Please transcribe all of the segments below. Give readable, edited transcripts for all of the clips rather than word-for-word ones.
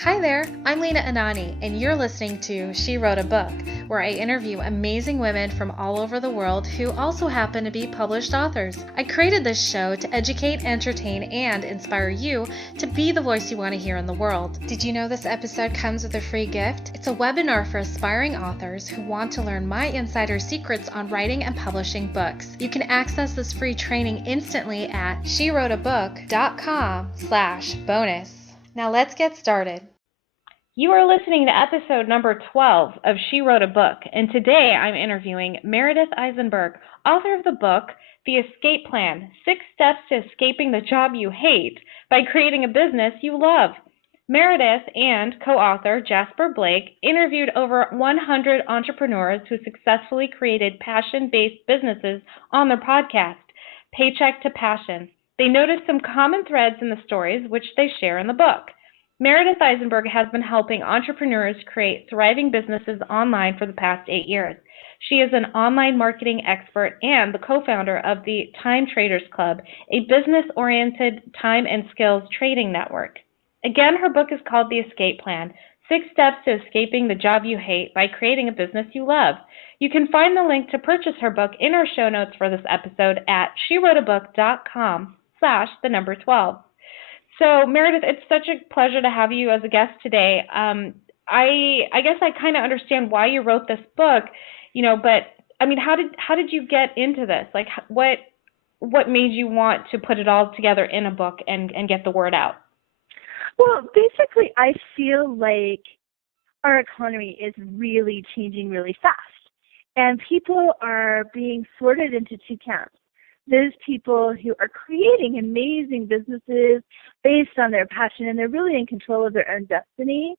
Hi there, I'm Lena Anani, and you're listening to She Wrote a Book, where I interview amazing women from all over the world who also happen to be published authors. I created this show to educate, entertain, and inspire you to be the voice you want to hear in the world. Did you know this episode comes with a free gift? It's a webinar for aspiring authors who want to learn my insider secrets on writing and publishing books. You can access this free training instantly at SheWroteABook.com/bonus. Now let's get started. You are listening to episode number 12 of She Wrote a Book, and today I'm interviewing Meredith Eisenberg, author of the book, The Escape Plan, 6 Steps to Escaping the Job You Hate by Creating a Business You Love. Meredith and co-author Jasper Blake interviewed over 100 entrepreneurs who successfully created passion-based businesses on their podcast, Paycheck to Passion. They noticed some common threads in the stories, which they share in the book. Meredith Eisenberg has been helping entrepreneurs create thriving businesses online for the past 8 years. She is an online marketing expert and the co-founder of the Time Traders Club, a business-oriented time and skills trading network. Again, her book is called The Escape Plan, 6 Steps to Escaping the Job You Hate by Creating a Business You Love. You can find the link to purchase her book in our show notes for this episode at SheWroteABook.com/12. So, Meredith, it's such a pleasure to have you as a guest today. I guess I kind of understand why you wrote this book, but I mean, how did you get into this? Like, what made you want to put it all together in a book and get the word out? Well, basically, I feel like our economy is really changing really fast, and people are being sorted into 2 camps. Those people who are creating amazing businesses based on their passion, and they're really in control of their own destiny.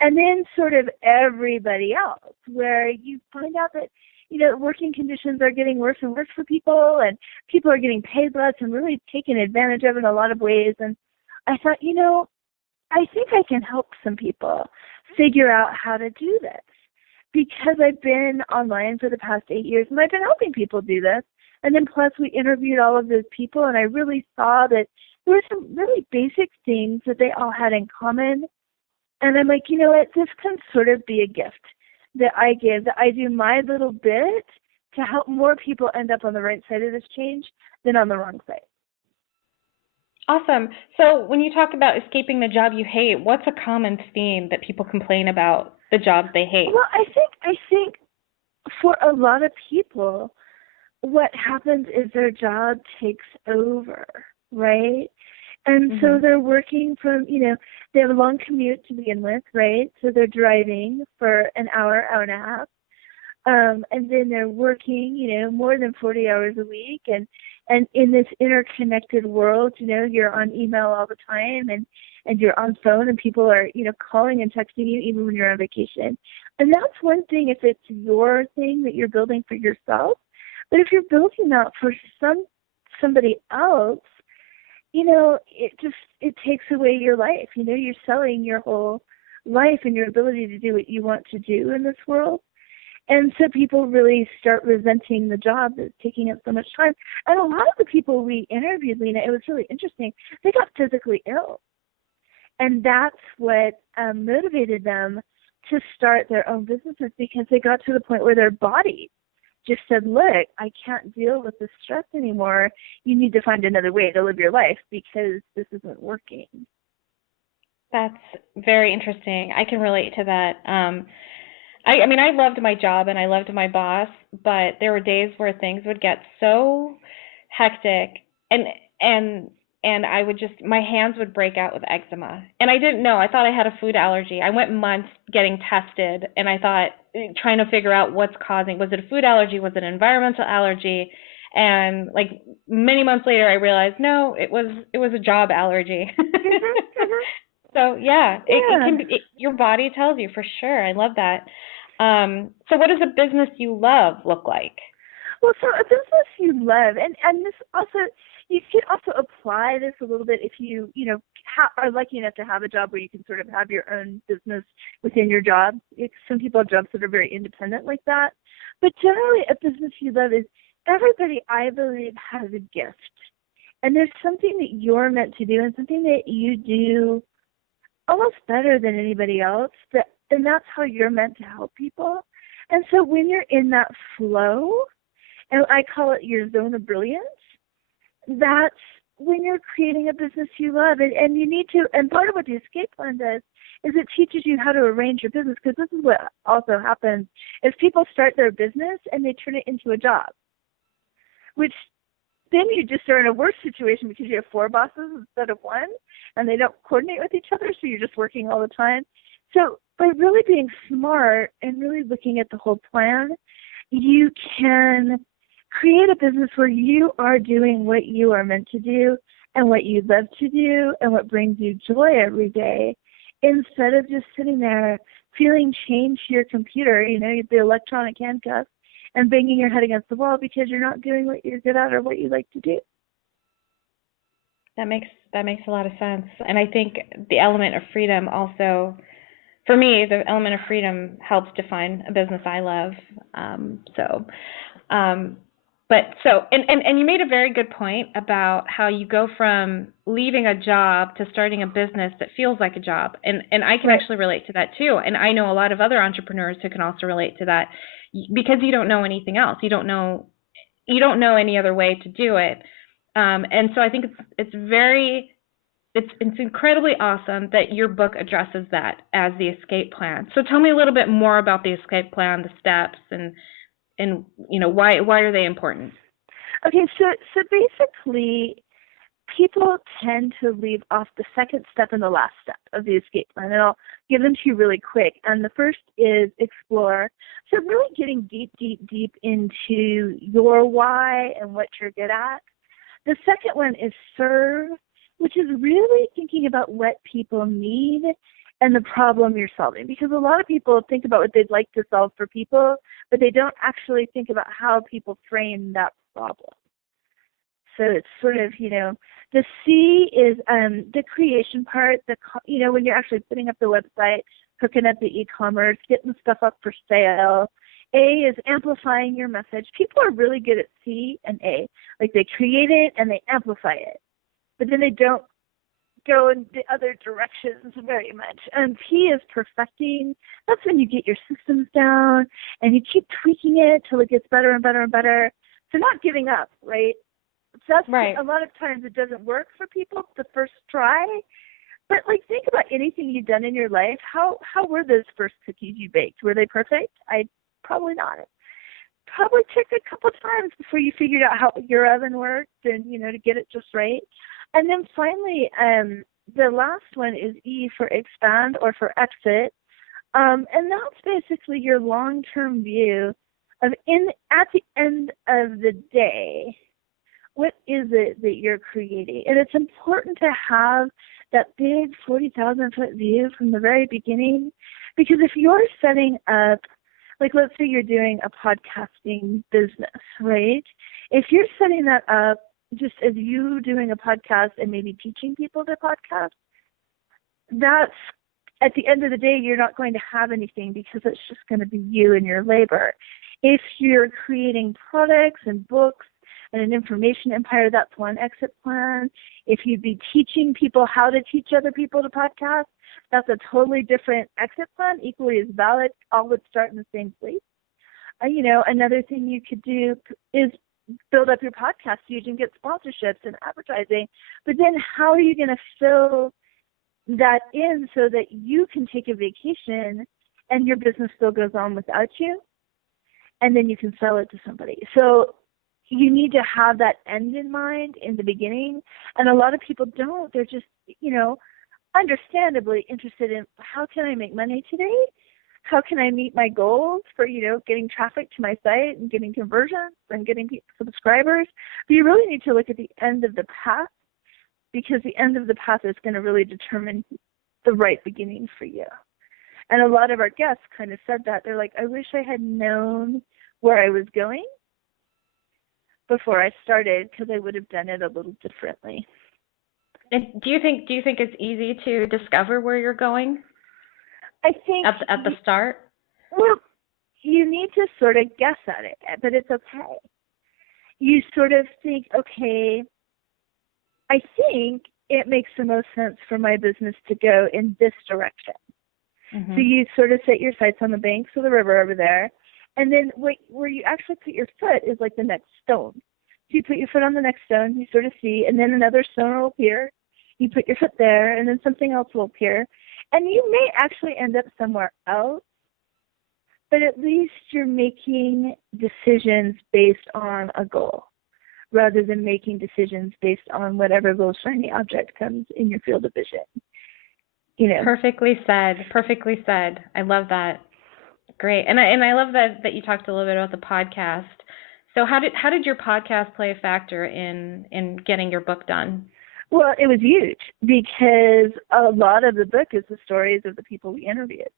And then sort of everybody else, where you find out that, working conditions are getting worse and worse for people, and people are getting paid less and really taken advantage of in a lot of ways. And I thought, I think I can help some people figure out how to do this, because I've been online for the past 8 years, and I've been helping people do this. And then plus we interviewed all of those people, and I really saw that there were some really basic things that they all had in common. And I'm like, you know what, this can sort of be a gift that I give, that I do my little bit to help more people end up on the right side of this change than on the wrong side. Awesome. So when you talk about escaping the job you hate, what's a common theme that people complain about the jobs they hate? Well, I think for a lot of people, what happens is their job takes over, right? And so they're working from, they have a long commute to begin with, right? So they're driving for an hour, hour and a half. And then they're working, more than 40 hours a week. And in this interconnected world, you're on email all the time, and you're on phone, and people are, calling and texting you even when you're on vacation. And that's one thing if it's your thing that you're building for yourself. But if you're building that for somebody else, it takes away your life. You're selling your whole life and your ability to do what you want to do in this world. And so people really start resenting the job that's taking up so much time. And a lot of the people we interviewed, Lena, it was really interesting. They got physically ill. And that's what motivated them to start their own businesses, because they got to the point where their body just said, look, I can't deal with the stress anymore. You need to find another way to live your life because this isn't working. That's very interesting. I can relate to that. I mean, I loved my job and I loved my boss, but there were days where things would get so hectic and I would just, my hands would break out with eczema. And I didn't know. I thought I had a food allergy. I went months getting tested, and I thought, trying to figure out what's causing, was it a food allergy? Was it an environmental allergy? And like many months later, I realized, no, it was a job allergy. So yeah, it can be, your body tells you for sure. I love that. So what does a business you love look like? Well, so a business you love, and this also, you can also apply this a little bit if you, are lucky enough to have a job where you can sort of have your own business within your job. Some people have jobs that are very independent like that. But generally, a business you love is, everybody, I believe, has a gift. And there's something that you're meant to do and something that you do almost better than anybody else, and that's how you're meant to help people. And so when you're in that flow, and I call it your zone of brilliance, that's when you're creating a business you love. And you need to, and part of what the escape plan does is it teaches you how to arrange your business, because this is what also happens is people start their business and they turn it into a job, which then you just are in a worse situation because you have 4 bosses instead of 1, and they don't coordinate with each other, so you're just working all the time. So by really being smart and really looking at the whole plan, you can create a business where you are doing what you are meant to do and what you love to do and what brings you joy every day, instead of just sitting there feeling chained to your computer, the electronic handcuffs, and banging your head against the wall because you're not doing what you're good at or what you like to do. That makes a lot of sense. And I think the element of freedom also, for me, the element of freedom helps define a business I love. And you made a very good point about how you go from leaving a job to starting a business that feels like a job. And I can actually relate to that too. And I know a lot of other entrepreneurs who can also relate to that, because you don't know anything else. You don't know any other way to do it. And so I think it's incredibly awesome that your book addresses that as the escape plan. So tell me a little bit more about the escape plan, the steps, and why are they important? Okay, so basically, people tend to leave off the second step and the last step of the escape plan, and I'll give them to you really quick. And the first is explore. So really getting deep, deep, deep into your why and what you're good at. The second one is serve, which is really thinking about what people need and the problem you're solving. Because a lot of people think about what they'd like to solve for people, but they don't actually think about how people frame that problem. So it's sort of, the C is the creation part, when you're actually putting up the website, hooking up the e-commerce, getting stuff up for sale. A is amplifying your message. People are really good at C and A. Like they create it and they amplify it, but then they don't go in the other directions very much. And P is perfecting. That's when you get your systems down and you keep tweaking it till it gets better and better and better. So not giving up, right? So that's right. A lot of times it doesn't work for people the first try. But think about anything you've done in your life. How were those first cookies you baked? Were they perfect? Probably not. Probably took a couple times before you figured out how your oven worked and, to get it just right. And then finally, the last one is E for expand or for exit. And that's basically your long-term view of at the end of the day, what is it that you're creating? And it's important to have that big 40,000-foot view from the very beginning, because if you're setting up, let's say you're doing a podcasting business, right? If you're setting that up just as you doing a podcast and maybe teaching people to podcast, that's, at the end of the day, you're not going to have anything because it's just going to be you and your labor. If you're creating products and books and an information empire, that's one exit plan. If you'd be teaching people how to teach other people to podcast, that's a totally different exit plan, equally as valid. All would start in the same place. Another thing you could do is build up your podcast so you can get sponsorships and advertising. But then how are you going to fill that in so that you can take a vacation and your business still goes on without you? And then you can sell it to somebody. So you need to have that end in mind in the beginning. And a lot of people don't. They're just, understandably interested in, how can I make money today? How can I meet my goals for, getting traffic to my site and getting conversions and getting subscribers? But you really need to look at the end of the path, because the end of the path is going to really determine the right beginning for you. And a lot of our guests kind of said that. They're like, I wish I had known where I was going before I started, because I would have done it a little differently. And do you think it's easy to discover where you're going? I think at the start. Well, you need to sort of guess at it, but it's okay. You sort of think, okay, I think it makes the most sense for my business to go in this direction. Mm-hmm. So you sort of set your sights on the banks of the river over there, and then where you actually put your foot is like the next stone. So you put your foot on the next stone, you sort of see, and then another stone will appear. You put your foot there, and then something else will appear. And you may actually end up somewhere else, but at least you're making decisions based on a goal rather than making decisions based on whatever little shiny object comes in your field of vision. You know. Perfectly said. Perfectly said. I love that. Great. And I love that you talked a little bit about the podcast. So how did your podcast play a factor in getting your book done? Well, it was huge because a lot of the book is the stories of the people we interviewed.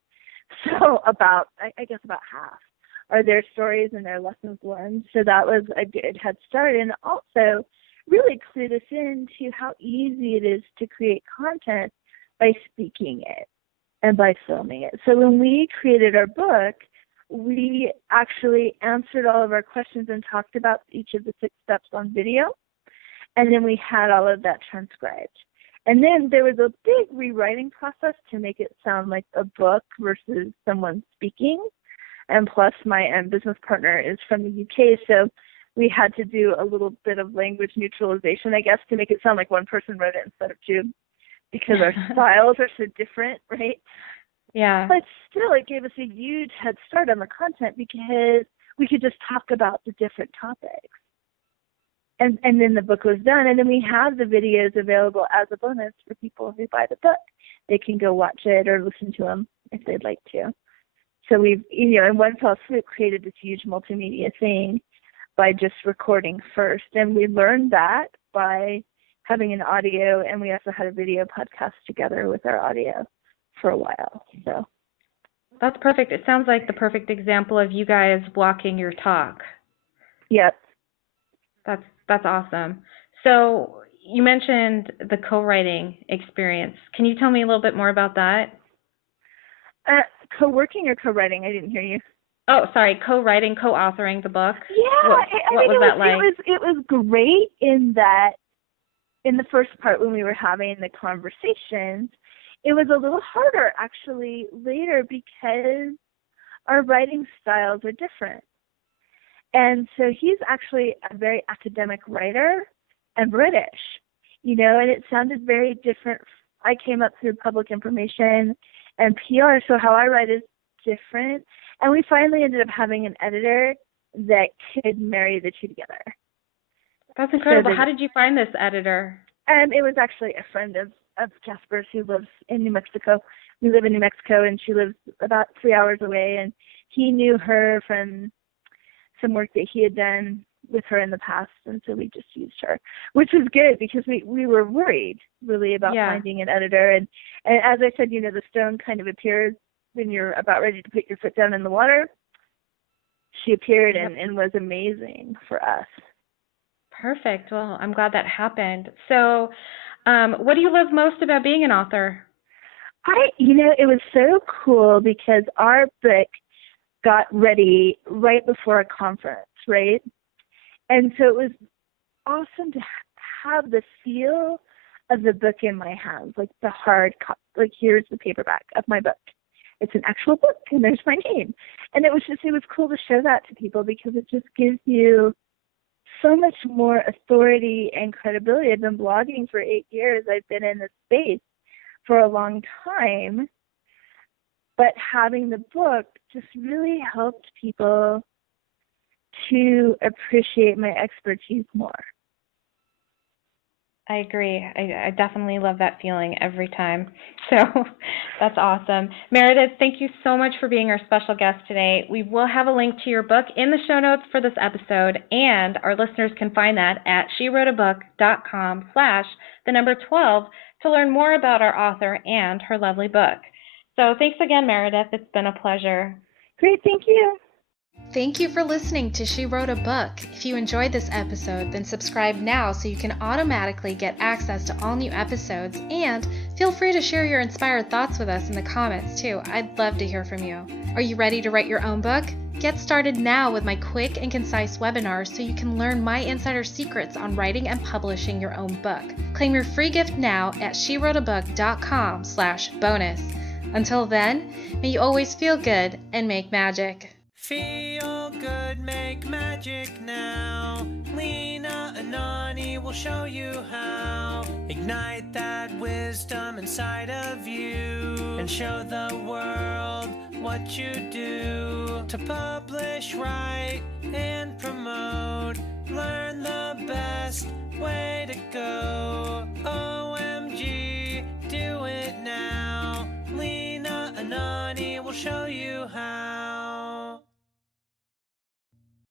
So about half are their stories and their lessons learned. So that was a good head start, and also really clued us into how easy it is to create content by speaking it and by filming it. So when we created our book, we actually answered all of our questions and talked about each of the 6 steps on video, and then we had all of that transcribed. And then there was a big rewriting process to make it sound like a book versus someone speaking. And plus, my business partner is from the UK, so we had to do a little bit of language neutralization, I guess, to make it sound like one person wrote it instead of 2, because our styles are so different, right? Yeah. But still, it gave us a huge head start on the content because we could just talk about the different topics. And then the book was done, and then we have the videos available as a bonus for people who buy the book. They can go watch it or listen to them if they'd like to. So we've, in one fell swoop, created this huge multimedia thing by just recording first. And we learned that by having an audio, and we also had a video podcast together with our audio for a while. So that's perfect. It sounds like the perfect example of you guys walking your talk. Yep. That's awesome. So you mentioned the co-writing experience. Can you tell me a little bit more about that? Co-working or co-writing? I didn't hear you. Oh, sorry. Co-writing, co-authoring the book. Yeah. What was that like? It was great in that in the first part when we were having the conversations, it was a little harder actually later because our writing styles are different. And so he's actually a very academic writer and British, and it sounded very different. I came up through public information and PR, so how I write is different. And we finally ended up having an editor that could marry the two together. That's incredible. How did you find this editor? It was actually a friend of Jasper's who lives in New Mexico. We live in New Mexico, and she lives about 3 hours away, and he knew her from some work that he had done with her in the past, and so we just used her, which was good because we were worried really about finding an editor. And as I said, the stone kind of appears when you're about ready to put your foot down in the water. She appeared and was amazing for us. Perfect. Well, I'm glad that happened. So what do you love most about being an author? It was so cool because our book got ready right before a conference, right? And so it was awesome to have the feel of the book in my hands, like the hard copy, like here's the paperback of my book. It's an actual book, and there's my name. And it was cool to show that to people because it just gives you so much more authority and credibility. I've been blogging for 8 years. I've been in this space for a long time. But having the book just really helped people to appreciate my expertise more. I agree. I definitely love that feeling every time. So that's awesome. Meredith, thank you so much for being our special guest today. We will have a link to your book in the show notes for this episode, and our listeners can find that at SheWroteABook.com/12 to learn more about our author and her lovely book. So thanks again, Meredith. It's been a pleasure. Great. Thank you. Thank you for listening to She Wrote a Book. If you enjoyed this episode, then subscribe now so you can automatically get access to all new episodes, and feel free to share your inspired thoughts with us in the comments too. I'd love to hear from you. Are you ready to write your own book? Get started now with my quick and concise webinars so you can learn my insider secrets on writing and publishing your own book. Claim your free gift now at SheWroteABook.com/bonus. Until then, may you always feel good and make magic. Feel good, make magic now. Lena, Anani will show you how. Ignite that wisdom inside of you and show the world what you do. To publish, write, and promote, learn the best way to go. Oh,